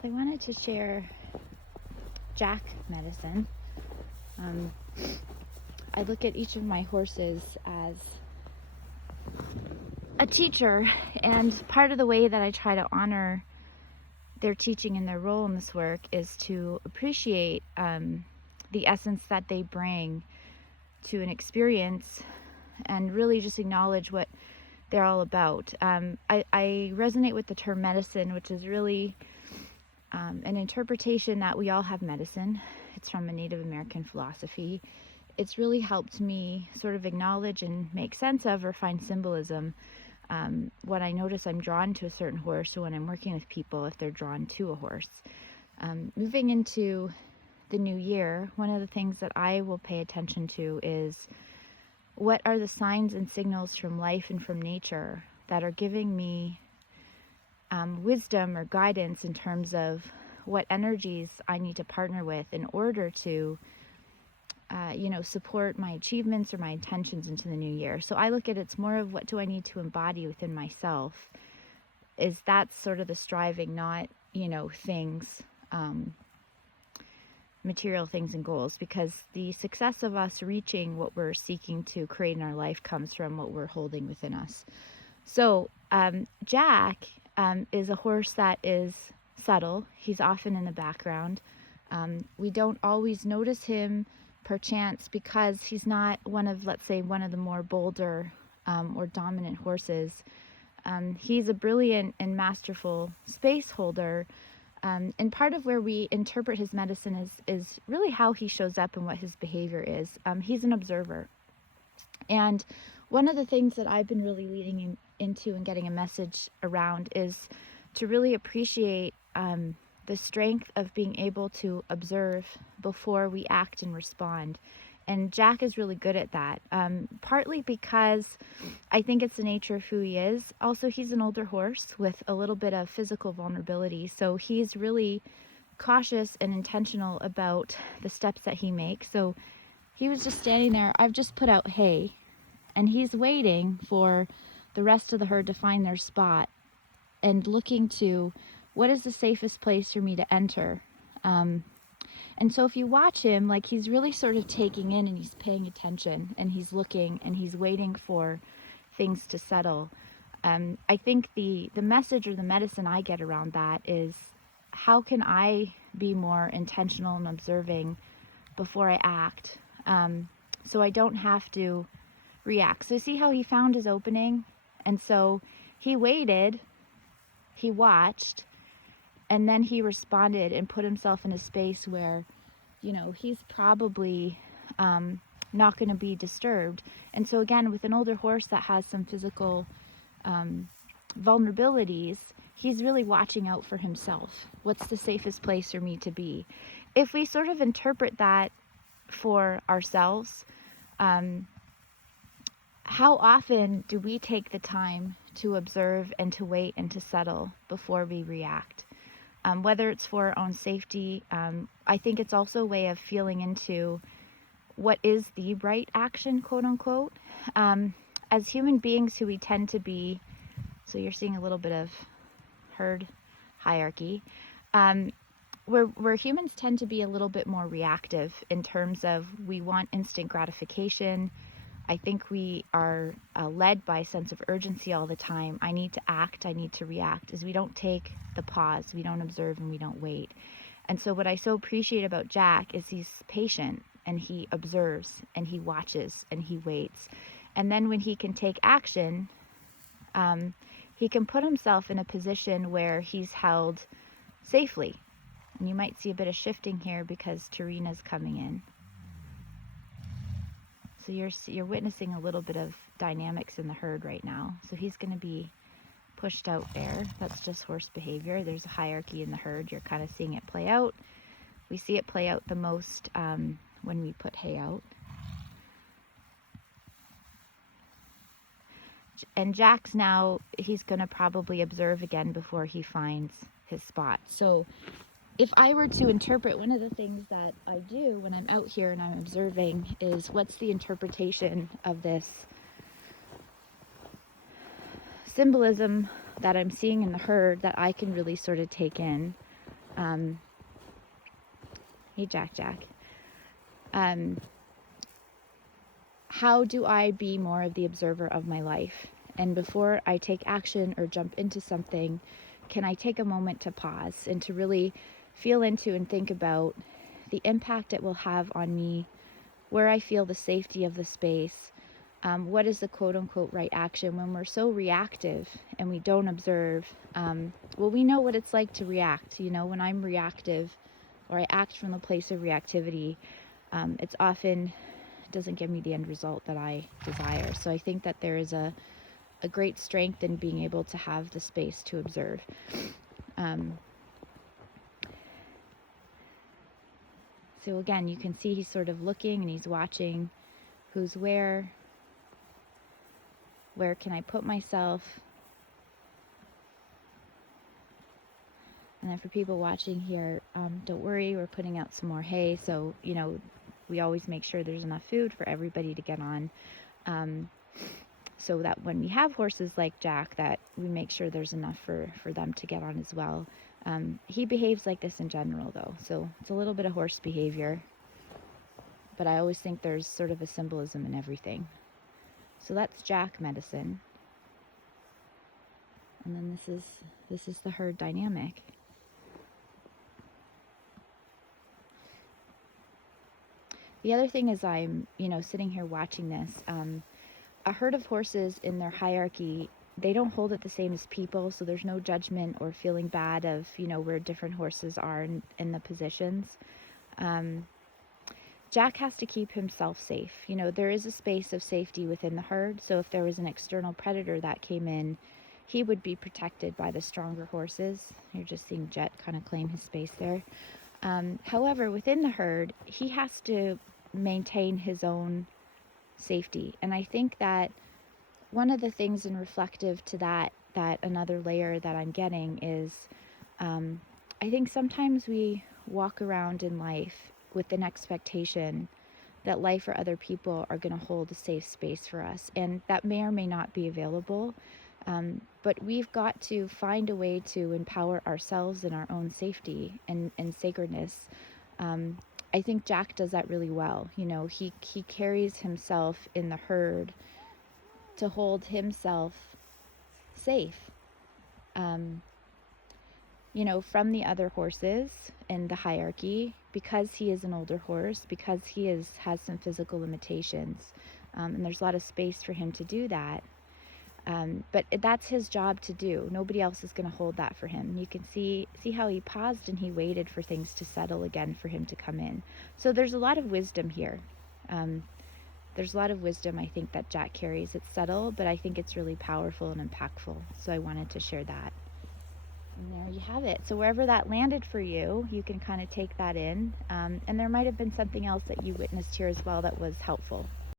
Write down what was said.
So I wanted to share Jack medicine. I look at each of my horses as a teacher, and part of the way that I try to honor their teaching and their role in this work is to appreciate the essence that they bring to an experience and really just acknowledge what they're all about. I resonate with the term medicine, which is really an interpretation that we all have medicine. It's from a Native American philosophy. It's really helped me sort of acknowledge and make sense of or find symbolism when I notice I'm drawn to a certain horse, or when I'm working with people if they're drawn to a horse. Moving into the new year, one of the things that I will pay attention to is what are the signs and signals from life and from nature that are giving me wisdom or guidance in terms of what energies I need to partner with in order to support my achievements or my intentions into the new year. So I look at it's more of what do I need to embody within myself. Is that sort of the striving, not, things, material things and goals, because the success of us reaching what we're seeking to create in our life comes from what we're holding within us. So Jack is a horse that is subtle. He's often in the background. We don't always notice him perchance because he's not one of the more bolder or dominant horses. He's a brilliant and masterful space holder. And part of where we interpret his medicine is really how he shows up and what his behavior is. He's an observer. And one of the things that I've been really leading into and getting a message around is to really appreciate the strength of being able to observe before we act and respond. And Jack is really good at that, partly because I think it's the nature of who he is. Also, he's an older horse with a little bit of physical vulnerability, so he's really cautious and intentional about the steps that he makes. So he was just standing there. I've just put out hay, and he's waiting for the rest of the herd to find their spot and looking to what is the safest place for me to enter. And so if you watch him, he's really sort of taking in and he's paying attention and he's looking and he's waiting for things to settle. I think the message or the medicine I get around that is, how can I be more intentional and observing before I act, so I don't have to react. So see how he found his opening? And so he waited, he watched, and then he responded and put himself in a space where, he's probably not going to be disturbed. And so again, with an older horse that has some physical vulnerabilities, he's really watching out for himself. What's the safest place for me to be? If we sort of interpret that for ourselves, how often do we take the time to observe and to wait and to settle before we react? Whether it's for our own safety, I think it's also a way of feeling into what is the right action, quote unquote. As human beings who we tend to be, so you're seeing a little bit of herd hierarchy, where humans tend to be a little bit more reactive in terms of we want instant gratification. I think we are led by a sense of urgency all the time. I need to act, I need to react, as we don't take the pause, we don't observe, and we don't wait. And so what I so appreciate about Jack is he's patient, and he observes, and he watches, and he waits. And then when he can take action, he can put himself in a position where he's held safely. And you might see a bit of shifting here because Tarina's coming in. So you're witnessing a little bit of dynamics in the herd right now. So he's going to be pushed out there. That's just horse behavior. There's a hierarchy in the herd. You're kind of seeing it play out. We see it play out the most when we put hay out. And Jack's now, he's going to probably observe again before he finds his spot. So if I were to interpret, one of the things that I do when I'm out here and I'm observing is, what's the interpretation of this symbolism that I'm seeing in the herd that I can really sort of take in? Hey, Jack. How do I be more of the observer of my life? And before I take action or jump into something, can I take a moment to pause and to really feel into and think about the impact it will have on me, where I feel the safety of the space, what is the quote-unquote right action when we're so reactive and we don't observe. Well, we know what it's like to react. When I'm reactive or I act from the place of reactivity, it's often doesn't give me the end result that I desire. So I think that there is a great strength in being able to have the space to observe. So again, you can see he's sort of looking and he's watching who's where can I put myself. And then for people watching here, don't worry, we're putting out some more hay. So, we always make sure there's enough food for everybody to get on. So that when we have horses like Jack, that we make sure there's enough for them to get on as well. He behaves like this in general, though. So it's a little bit of horse behavior. But I always think there's sort of a symbolism in everything. So that's Jack medicine. And then this is the herd dynamic. The other thing is I'm, sitting here watching this, a herd of horses in their hierarchy, they don't hold it the same as people, so there's no judgment or feeling bad of, where different horses are in the positions. Jack has to keep himself safe. There is a space of safety within the herd, so if there was an external predator that came in, he would be protected by the stronger horses. You're just seeing Jet kind of claim his space there. However, within the herd, he has to maintain his own safety. And I think that one of the things in reflective to that another layer that I'm getting is, I think sometimes we walk around in life with an expectation that life or other people are going to hold a safe space for us. And that may or may not be available. But we've got to find a way to empower ourselves in our own safety and sacredness. I think Jack does that really well. He carries himself in the herd to hold himself safe. From the other horses in the hierarchy, because he is an older horse, because he has some physical limitations, and there's a lot of space for him to do that. But that's his job to do. Nobody else is going to hold that for him. You can see how he paused and he waited for things to settle again for him to come in. So there's a lot of wisdom here. There's a lot of wisdom, I think, that Jack carries. It's subtle, but I think it's really powerful and impactful. So I wanted to share that. And there you have it. So wherever that landed for you, you can kind of take that in. And there might have been something else that you witnessed here as well that was helpful.